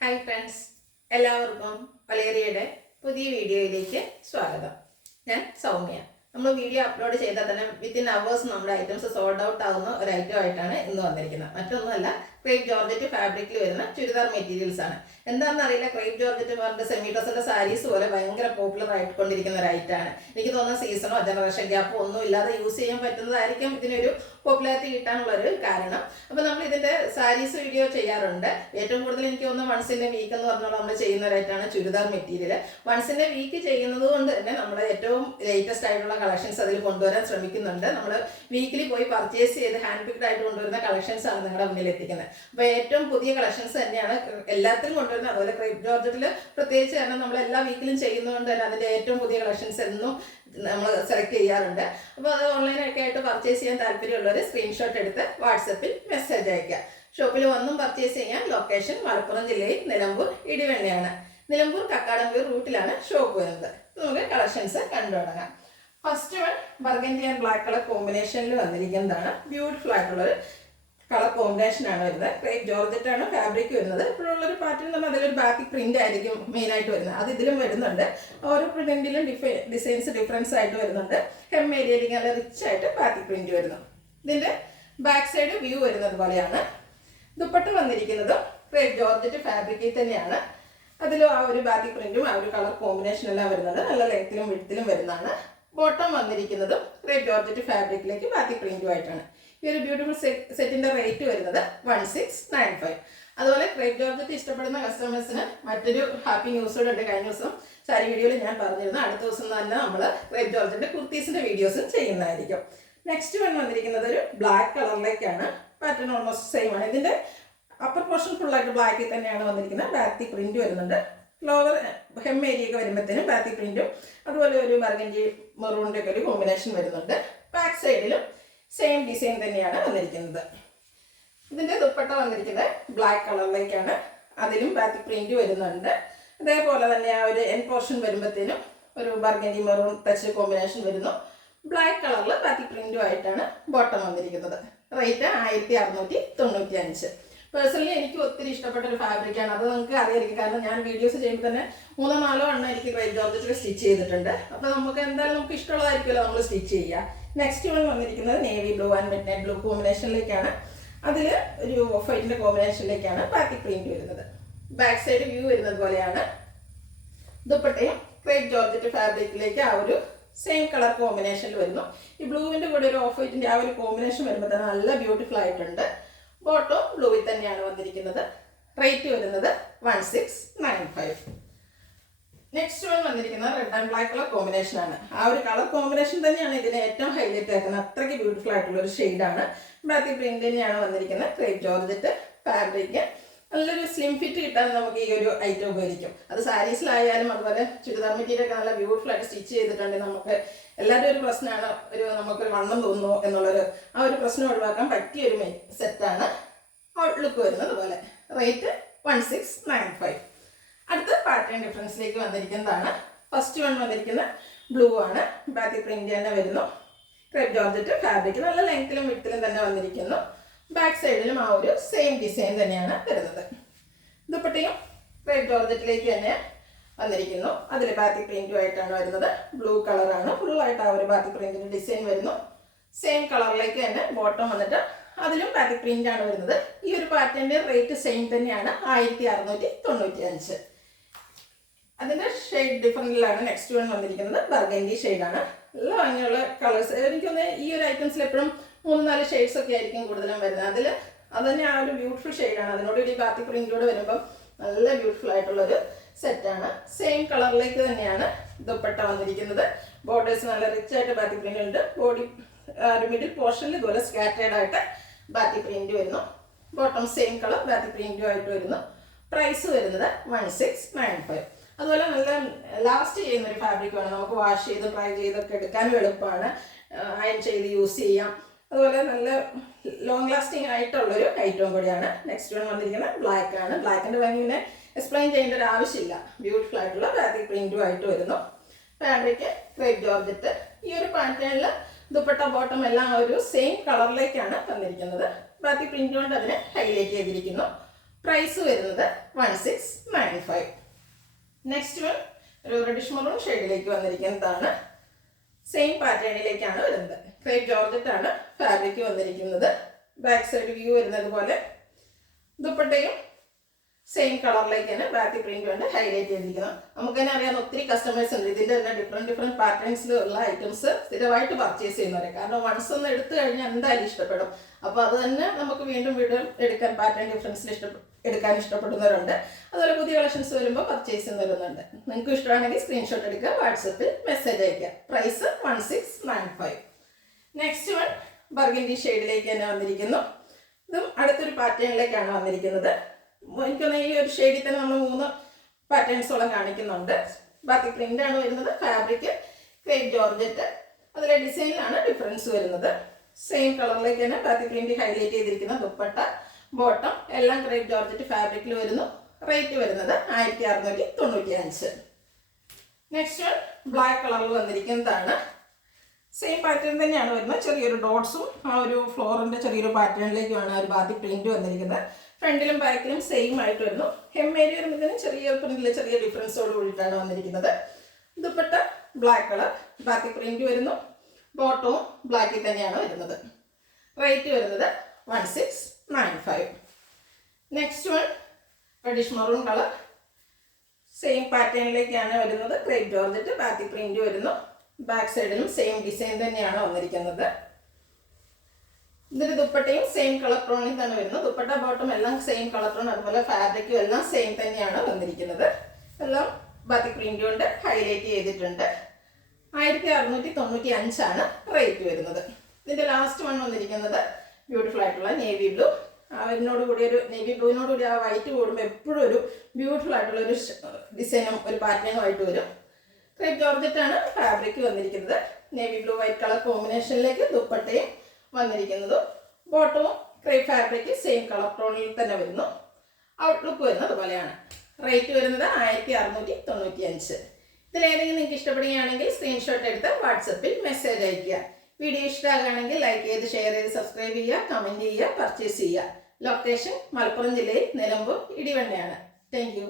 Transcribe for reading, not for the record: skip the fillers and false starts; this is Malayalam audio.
ഹായ് ഫ്രണ്ട്സ്, എല്ലാവർക്കും വലേറിയയുടെ പുതിയ വീഡിയോയിലേക്ക് സ്വാഗതം. ഞാൻ സൗമ്യ. നമ്മൾ വീഡിയോ അപ്ലോഡ് ചെയ്താൽ തന്നെ വിത്തിൻ അവേഴ്സ് നമ്മുടെ ഐറ്റംസ് സോൾഡ് ഔട്ട് ആവുന്ന ഒരു ഐറ്റം ആയിട്ടാണ് ഇന്ന് വന്നിരിക്കുന്നത്. മറ്റൊന്നുമല്ല, ക്രേപ്പ് ജോർജറ്റ് ഫാബ്രിക്കിൽ വരുന്ന ചുരിദാർ മെറ്റീരിയൽസ് ആണ്. എന്താണെന്ന് അറിയില്ല, ക്രേപ്പ് ജോർജറ്റ് പറഞ്ഞ സെമി ഡ്രസ്സിന്റെ സാരീസ് പോലെ ഭയങ്കര പോപ്പുലർ ആയിക്കൊണ്ടിരിക്കുന്ന ഒരു ഐറ്റമാണ്. എനിക്ക് തോന്നുന്ന സീസണോ ജനറേഷൻ ഗ്യാപ്പോ ഒന്നും ഇല്ലാതെ യൂസ് ചെയ്യാൻ പറ്റുന്നതായിരിക്കും ഇതിനൊരു പോപ്പുലാരിറ്റി കിട്ടാനുള്ളൊരു കാരണം. അപ്പോൾ നമ്മൾ ഇതിന്റെ സാരീസ് വീഡിയോ ചെയ്യാറുണ്ട്. ഏറ്റവും കൂടുതൽ എനിക്ക് തോന്നുന്നു വൺസിന്റെ വീക്ക് എന്ന് പറഞ്ഞാൽ നമ്മൾ ചെയ്യുന്ന ഒരു ഐറ്റമാണ് ചുരിദാർ മെറ്റീരിയൽ. വൺസിന്റെ വീക്ക് ചെയ്യുന്നത് കൊണ്ട് തന്നെ നമ്മൾ ഏറ്റവും ലേറ്റസ്റ്റ് ആയിട്ടുള്ള കളക്ഷൻസ് അതിൽ കൊണ്ടുവരാൻ ശ്രമിക്കുന്നുണ്ട്. നമ്മൾ വീക്കിലി പോയി പർച്ചേസ് ചെയ്ത് ഹാൻഡ് പിക്ഡ് ആയിട്ട് കൊണ്ടുവരുന്ന കളക്ഷൻസ് ആണ് നിങ്ങളുടെ മുന്നിൽ എത്തിക്കുന്നത്. അപ്പോൾ ഏറ്റവും പുതിയ കളക്ഷൻസ് തന്നെയാണ് എല്ലാത്തിലും കൊണ്ടുവരുന്നത്. അതുപോലെ ക്രേപ്പ് ജോർജറ്റിൽ പ്രത്യേകിച്ച് കാരണം നമ്മൾ എല്ലാ വീക്കിലും ചെയ്യുന്നതുകൊണ്ട് തന്നെ അതിന്റെ ഏറ്റവും പുതിയ കളക്ഷൻസ് എന്നും നമ്മൾ സെലക്ട് ചെയ്യാറുണ്ട്. അപ്പോൾ അത് ഓൺലൈനൊക്കെ ആയിട്ട് പർച്ചേസ് ചെയ്യാൻ താല്പര്യമുള്ളവർ സ്ക്രീൻഷോട്ട് എടുത്ത് വാട്സപ്പിൽ മെസ്സേജ് അയക്കുക. ഷോപ്പിൽ വന്നും പർച്ചേസ് ചെയ്യാൻ ലൊക്കേഷൻ മലപ്പുറം ജില്ലയിൽ നിലമ്പൂർ ഇടിവെണ്ണയാണ്. നിലമ്പൂർ കക്കാടംപൂർ റൂട്ടിലാണ് ഷോപ്പ് വരുന്നത്. നമുക്ക് കളക്ഷൻസ് കണ്ടു തുടങ്ങാം. First one burgundy and black colour കോമ്പിനേഷനിൽ വന്നിരിക്കുന്നതാണ്. ബ്യൂട്ടിഫുൾ ആയിട്ടുള്ളൊരു കളർ കോമ്പിനേഷൻ ആണ് വരുന്നത്. ക്രേപ്പ് ജോർജറ്റ് ആണ് ഫാബ്രിക് വരുന്നത്. ഇപ്പോഴുള്ളൊരു പാറ്റേൺ എന്ന് പറഞ്ഞാൽ അതിലൊരു ബാക്കിക് പ്രിന്റ് ആയിരിക്കും മെയിൻ ആയിട്ട് വരുന്നത്. അത് ഇതിലും വരുന്നുണ്ട്. ഓരോ പ്രിന്റിലും ഡിസൈൻസ് ഡിഫറൻസ് ആയിട്ട് വരുന്നുണ്ട്. ഹെം ഏരിയയിലേക്ക് നല്ല റിച്ച് ആയിട്ട് ബാക്കിക് പ്രിന്റ് വരുന്നു. ഇതിന്റെ ബാക്ക് സൈഡ് വ്യൂ വരുന്നത് പോലെയാണ്. ദുപ്പട്ട വന്നിരിക്കുന്നതും ക്രേപ്പ് ജോർജറ്റ് ഫാബ്രിക്കിൽ തന്നെയാണ്. അതിലും ആ ഒരു ബാക്കിക് പ്രിന്റും ആ ഒരു കളർ കോമ്പിനേഷൻ എല്ലാം വരുന്നത്. നല്ല ലെങ്ത്തിലും വിഡ്ത്തിലും വരുന്നതാണ്. ബോട്ടം വന്നിരിക്കുന്നതും ക്രേപ്പ് ജോർജറ്റ് ഫാബ്രിക്കിലേക്ക് ബാക്കിക് പ്രിന്റും ആയിട്ടാണ്. ഈ ഒരു ബ്യൂട്ടിഫുൾ സെറ്റിന്റെ റേറ്റ് വരുന്നത് 1695. അതുപോലെ ക്രേപ്പ് ജോർജറ്റ് ഇഷ്ടപ്പെടുന്ന കസ്റ്റമേഴ്സിന് മറ്റൊരു ഹാപ്പി ന്യൂസ് കൂടെ ഉണ്ട്. കഴിഞ്ഞ ദിവസം സാരി വീഡിയോയിൽ ഞാൻ പറഞ്ഞിരുന്നു. അടുത്ത ദിവസം തന്നെ നമ്മൾ ക്രേപ്പ് ജോർജറ്റിന്റെ കുർത്തീസിന്റെ വീഡിയോസും ചെയ്യുന്നതായിരിക്കും. നെക്സ്റ്റ് വൺ വന്നിരിക്കുന്നത് ഒരു ബ്ലാക്ക് കളറിലേക്കാണ്. പാറ്റേൺ ഓൾമോസ്റ്റ് സെയിം ആണ്. ഇതിന്റെ അപ്പർ പോർഷൻ ഫുള്ളായിട്ട് ബ്ലാക്കിൽ തന്നെയാണ് വന്നിരിക്കുന്നത്. ബാക്കി പ്രിന്റ് വരുന്നുണ്ട്. ലോവർ ഹെം ഏരിയ ഒക്കെ വരുമ്പോഴത്തേനും ബാക്കി പ്രിന്റും അതുപോലെ ഒരു ബർഗൻഡി മെറൂണിന്റെ ഒക്കെ ഒരു കോമ്പിനേഷൻ വരുന്നുണ്ട്. ബാക്ക് സൈഡിലും സെയിം ഡിസൈൻ തന്നെയാണ് വന്നിരിക്കുന്നത്. ഇതിന്റെ ദുപ്പട്ട വന്നിരിക്കുന്നത് ബ്ലാക്ക് കളറിലേക്കാണ്. അതിലും ബാക്കി പ്രിന്റ് വരുന്നുണ്ട്. അതേപോലെ തന്നെ ആ ഒരു എൻ പോർഷൻ വരുമ്പോഴത്തേനും ഒരു ബർഗൻഡി മെറൂൺ ടച്ച് കോമ്പിനേഷൻ വരുന്നു. ബ്ലാക്ക് കളറിൽ ബാക്കി പ്രിന്റും ആയിട്ടാണ് ബോട്ടം വന്നിരിക്കുന്നത്. റേറ്റ് 1695. പേഴ്സണലി എനിക്ക് ഒത്തിരി ഇഷ്ടപ്പെട്ട ഒരു ഫാബ്രിക്കാണ്. അത് നിങ്ങൾക്ക് അറിയായിരിക്കും. കാരണം ഞാൻ വീഡിയോസ് ചെയ്യുമ്പോൾ തന്നെ 3-4 എണ്ണം എനിക്ക് ക്രേപ്പ് ജോർജറ്റിൽ സ്റ്റിച്ച് ചെയ്തിട്ടുണ്ട്. അപ്പോൾ നമുക്ക് എന്തായാലും നമുക്ക് ഇഷ്ടമുള്ളതായിരിക്കുമല്ലോ നമ്മൾ സ്റ്റിച്ച് ചെയ്യുക. നെക്സ്റ്റ് വൺ വന്നിരിക്കുന്നത് navy blue and midnight blue കോമ്പിനേഷനിലേക്കാണ്. അതിൽ ഒരു ഓഫ് വൈറ്റിന്റെ കോമ്പിനേഷനിലേക്കാണ് ബാക്കി പ്രിന്റ് വരുന്നത്. ബാക്ക് സൈഡ് വ്യൂ വരുന്നത് പോലെയാണ്. ദുപ്പട്ടയും ക്രേപ്പ് ജോർജറ്റ് ഫാബ്രിക്കിലേക്ക് ആ ഒരു സെയിം കളർ കോമ്പിനേഷനിൽ വരുന്നു. ഈ ബ്ലൂവിന്റെ കൂടെ ഒരു ഓഫ് വൈറ്റിന്റെ ആ ഒരു കോമ്പിനേഷൻ വരുമ്പോൾ തന്നെ നല്ല ബ്യൂട്ടിഫുൾ ആയിട്ടുണ്ട്. ബോട്ടം ബ്ലൂവിൽ തന്നെയാണ് വന്നിരിക്കുന്നത്. റേറ്റ് വരുന്നത് 1695. നെക്സ്റ്റ് വൺ വന്നിരിക്കുന്നത് red and black colour combination ആണ്. ആ ഒരു കളർ കോമ്പിനേഷൻ തന്നെയാണ് ഇതിനെ ഏറ്റവും ഹൈലൈറ്റ് ആക്കുന്നത്. അത്രയ്ക്ക് ബ്യൂട്ടിഫുൾ ആയിട്ടുള്ള ഒരു ഷെയ്ഡാണ്. ബാക്കി പ്രിന്റ് തന്നെയാണ് വന്നിരിക്കുന്നത്. ക്രേപ്പ് ജോർജറ്റ് ഫാബ്രിക് നല്ലൊരു സ്ലിം ഫിറ്റ് കിട്ടാൻ നമുക്ക് ഈ ഒരു ഐറ്റം ഉപകരിക്കും. അത് സാരീസിലായാലും അതുപോലെ ചുരിദാർ മെറ്റീരിയൽ ഒക്കെ നല്ല ബ്യൂട്ടിഫുൾ ആയിട്ട് സ്റ്റിച്ച് ചെയ്തിട്ടുണ്ടെങ്കിൽ നമുക്ക് എല്ലാവരും ഒരു പ്രശ്നമാണ്, നമുക്കൊരു വണ്ണം തോന്നുന്നു എന്നുള്ളൊരു ആ ഒരു പ്രശ്നം ഒഴിവാക്കാൻ പറ്റിയ ഒരു സെറ്റാണ്. ഔട്ട്ലുക്ക് വരുന്നത് പോലെ. റേറ്റ് 1695. അടുത്ത പാറ്റേൺ ഡിഫറൻസിലേക്ക് വന്നിരിക്കുന്നതാണ്. ഫസ്റ്റ് വൺ വന്നിരിക്കുന്ന ബ്ലൂ ആണ്. ബാക്കി പ്രിന്റ് തന്നെ വരുന്നു. ക്രേപ്പ് ജോർജറ്റ് ഫാബ്രിക് നല്ല ലെങ്ത്തിലും വിഡ്ത്തിലും തന്നെ വന്നിരിക്കുന്നു. ബാക്ക് സൈഡിലും ആ ഒരു സെയിം ഡിസൈൻ തന്നെയാണ് വരുന്നത്. ദുപ്പട്ടയും ക്രേപ്പ് ജോർജറ്റിലേക്ക് തന്നെ വന്നിരിക്കുന്നു. അതിൽ ബാക്കി പ്രിന്റും ആയിട്ടാണ് വരുന്നത്. ബ്ലൂ കളറാണ്. ഫുള്ളായിട്ട് ആ ഒരു ബാക്കി പ്രിന്റിന്റെ ഡിസൈൻ വരുന്നു. സെയിം കളറിലേക്ക് തന്നെ ബോട്ടം വന്നിട്ട് അതിലും ബാക്കി പ്രിന്റ് ആണ് വരുന്നത്. ഈ ഒരു പാറ്റേണിന്റെ റേറ്റ് സെയിം തന്നെയാണ് 1695. അതിന്റെ ഷെയ്ഡ് ഡിഫറൻറ്റിലാണ് നെക്സ്റ്റ് വൺ വന്നിരിക്കുന്നത്. ബർഗൻഡി ഷെയ്ഡാണ്. നല്ല ഭംഗിയുള്ള കളേഴ്സ്. എനിക്കൊന്ന് ഈ ഒരു ഐറ്റംസിൽ എപ്പോഴും 3-4 ഷെയ്ഡ്സ് ഒക്കെ ആയിരിക്കും കൂടുതലും വരുന്നത്. അത് തന്നെ ആ ഒരു ബ്യൂട്ടിഫുൾ ഷെയ്ഡാണ്. അതിനോട് ഈ ബാക്കി പ്രിന്റിലൂടെ വരുമ്പം നല്ല ബ്യൂട്ടിഫുൾ ആയിട്ടുള്ളൊരു സെറ്റാണ്. സെയിം കളറിലേക്ക് തന്നെയാണ് ദുപ്പട്ട വന്നിരിക്കുന്നത്. ബോർഡേഴ്സ് നല്ല റിച്ച് ആയിട്ട് ബാക്കി പ്രിന്റ് ഉണ്ട്. ബോഡി ഒരു മിഡിൽ പോർഷനിൽ ഇതുപോലെ സ്കാറ്റേഡ് ആയിട്ട് ബാക്കി പ്രിന്റ് വരുന്നു. ബോട്ടം സെയിം കളർ ബാക്കി പ്രിന്റും ആയിട്ട് വരുന്നു. പ്രൈസ് വരുന്നത് 1695. അതുപോലെ നല്ല ലാസ്റ്റ് ചെയ്യുന്ന ഒരു ഫാബ്രിക്കാണ്. നമുക്ക് വാഷ് ചെയ്ത് ഡ്രൈ ചെയ്തൊക്കെ എടുക്കാനും എളുപ്പമാണ്. അയൺ ചെയ്ത് യൂസ് ചെയ്യാം. അതുപോലെ നല്ല ലോങ് ലാസ്റ്റിംഗ് ആയിട്ടുള്ളൊരു ഐറ്റവും കൂടിയാണ്. നെക്സ്റ്റ് വൺ വന്നിരിക്കുന്നത് ബ്ലാക്ക് ആണ്. ബ്ലാക്കിന്റെ ഭംഗി പിന്നെ എക്സ്പ്ലെയിൻ ചെയ്യേണ്ട ഒരു ആവശ്യമില്ല. ബ്യൂട്ടിഫുൾ ആയിട്ടുള്ള ബാക്കി പ്രിന്റും ആയിട്ട് വരുന്നു. Fabric crepe georgette. ഈ ഒരു പാറ്റേണിൽ ദുപ്പട്ട ബോട്ടം എല്ലാം ഒരു സെയിം കളറിലേക്കാണ് വന്നിരിക്കുന്നത്. ബാക്കി പ്രിന്റ് കൊണ്ട് അതിനെ ഹൈലൈറ്റ് ചെയ്തിരിക്കുന്നു. പ്രൈസ് വരുന്നത് 1695. നെക്സ്റ്റ് വൺ ഒരു റെഡിഷ് മറൂൺ ഷെയ്ഡിലേക്ക് വന്നിരിക്കുന്നതാണ്. സെയിം പാറ്റേണിലേക്കാണ് വരുന്നത്. ക്രേപ്പ് ജോർജറ്റ് ആണ് ഫാബ്രിക് വന്നിരിക്കുന്നത്. ബാക്ക് സൈഡ് വ്യൂ വരുന്നത് പോലെ ദുപ്പട്ടയും സെയിം കളറിലേക്കാണ് ബാക്കി പ്രിന്റ് കൊണ്ട് ഹൈലൈറ്റ് ചെയ്തിരിക്കുന്നത്. നമുക്ക് തന്നെ അറിയാം ഒത്തിരി കസ്റ്റമേഴ്സ് ഉണ്ട് ഇതിൻ്റെ തന്നെ ഡിഫറെൻറ്റ് പാറ്റേൺസിലുള്ള ഐറ്റംസ് സ്ഥിരമായിട്ട് പർച്ചേസ് ചെയ്യുന്നവരെ. കാരണം വൺസ് ഒന്ന് എടുത്തു കഴിഞ്ഞാൽ എന്തായാലും ഇഷ്ടപ്പെടും. അപ്പോൾ അത് തന്നെ നമുക്ക് വീണ്ടും എടുക്കാൻ പാറ്റേൺ ഡിഫറൻസിൽ എടുക്കാൻ ഇഷ്ടപ്പെടുന്നവരുണ്ട്. അതുപോലെ പുതിയ കളക്ഷൻസ് വരുമ്പോൾ പർച്ചേസ് ചെയ്യുന്നവരുന്നുണ്ട്. നിങ്ങൾക്ക് ഇഷ്ടമാണെങ്കിൽ സ്ക്രീൻഷോട്ട് എടുക്കുക, വാട്സപ്പിൽ മെസ്സേജ് അയക്കുക. പ്രൈസ് 1695. നെക്സ്റ്റ് വൺ ബർഗൻഡി ഷെയ്ഡിലേക്ക് തന്നെ വന്നിരിക്കുന്നു. ഇതും അടുത്തൊരു പാറ്റേണിലേക്കാണ് വന്നിരിക്കുന്നത്. എനിക്കൊന്ന് ഈ ഒരു ഷെയ്ഡിൽ തന്നെ നമ്മൾ 3 പാറ്റേൺസോളം കാണിക്കുന്നുണ്ട്. ബാക്കി പ്രിൻ്റാണ് വരുന്നത്. ഫാബ്രിക് ക്രേപ്പ് ജോർജറ്റ്, അതിലെ ഡിസൈനിലാണ് ഡിഫറൻസ് വരുന്നത്. സെയിം കളറിലേക്ക് തന്നെ ബാക്കി പ്രിന്റ് ഹൈലൈറ്റ് ചെയ്തിരിക്കുന്ന ദുപ്പട്ട ബോട്ടം എല്ലാം ക്രേപ്പ് ജോർജറ്റ് ഫാബ്രിക്കിൽ വരുന്നു. റേറ്റ് വരുന്നത് 1695. നെക്സ്റ്റ് വൺ ബ്ലാക്ക് കളറിൽ വന്നിരിക്കുന്നതാണ്. സെയിം പാറ്റേൺ തന്നെയാണ് വരുന്നത്. ചെറിയൊരു ഡോട്ട്സും ആ ഒരു ഫ്ലോറിൻ്റെ ചെറിയൊരു പാറ്റേണിലേക്കുമാണ് ആ ഒരു ബാത്തി പ്രിന്റ് വന്നിരിക്കുന്നത്. ഫ്രണ്ടിലും ബാക്കിലും സെയിം ആയിട്ട് വരുന്നു. ഹെമ്മേരി വരുമ്പോഴത്തേനും ചെറിയ പ്രിന്റിൽ ചെറിയ ഡിഫറൻസോട് കൂടിയിട്ടാണ് വന്നിരിക്കുന്നത്. ദുപ്പട്ട ബ്ലാക്ക് കളർ ബാക്കി പ്രിന്റ് വരുന്നു. ബോട്ടവും ബ്ലാക്കിൽ തന്നെയാണ് വരുന്നത്. റേറ്റ് വരുന്നത് 1695. Next one reddish maroon colour same പാറ്റേണിലേക്കാണ് വരുന്നത്. ക്രേപ്പ് ജോർജറ്റ് ബാക്കി പ്രിന്റ് വരുന്നു. ബാക്ക് സൈഡിലും സെയിം ഡിസൈൻ തന്നെയാണ് വന്നിരിക്കുന്നത്. ഇതിന്റെ ദുപ്പട്ടയും സെയിം കളർ ടോണിൽ തന്നെ വരുന്നു. ദുപ്പട്ട ബോട്ടം എല്ലാം സെയിം കളർ ടോൺ, അതുപോലെ ഫാബ്രിക്കും എല്ലാം സെയിം തന്നെയാണ് വന്നിരിക്കുന്നത്. എല്ലാം ബാക്കി പ്രിന്റ് കൊണ്ട് ഹൈലൈറ്റ് ചെയ്തിട്ടുണ്ട്. 1695 ആണ് റേറ്റ് വരുന്നത്. ഇതിന്റെ ലാസ്റ്റ് വൺ വന്നിരിക്കുന്നത് ബ്യൂട്ടിഫുൾ ആയിട്ടുള്ള നേവി ബ്ലൂ. അതിനോട് കൂടി ഒരു നേവി ബ്ലൂവിനോട് കൂടി ആ വൈറ്റ് കൂടുമ്പോൾ എപ്പോഴും ഒരു ബ്യൂട്ടിഫുൾ ആയിട്ടുള്ള ഒരു ഡിസൈനും ഒരു പാറ്റേണും ആയിട്ട് വരും. ക്രേപ്പ് ജോർജറ്റ് ആണ് ഫാബ്രിക് വന്നിരിക്കുന്നത്. നേവി ബ്ലൂ വൈറ്റ് കളർ കോമ്പിനേഷനിലേക്ക് ദുപ്പട്ടയും വന്നിരിക്കുന്നതും ബോട്ടവും ക്രേപ്പ് ഫാബ്രിക് സെയിം കളർ ടോണിൽ തന്നെ വരുന്നു. ഔട്ട്ലുക്ക് വരുന്നത് അതുപോലെയാണ്. റേറ്റ് വരുന്നത് 1695. ഇതിലേതെങ്കിലും നിങ്ങൾക്ക് ഇഷ്ടപ്പെടുകയാണെങ്കിൽ സ്ക്രീൻഷോട്ട് എടുത്ത് വാട്സപ്പിൽ മെസ്സേജ് അയയ്ക്കുക. വീഡിയോ ഇഷ്ടമാകുകയാണെങ്കിൽ ലൈക്ക് ചെയ്ത് ഷെയർ ചെയ്ത് സബ്സ്ക്രൈബ് ചെയ്യുക, കമൻറ്റ് ചെയ്യുക, പർച്ചേസ് ചെയ്യുക. ലൊക്കേഷൻ മലപ്പുറം ജില്ലയിൽ നിലമ്പൂർ ഇടിവണ്ണയാണ്. Thank you.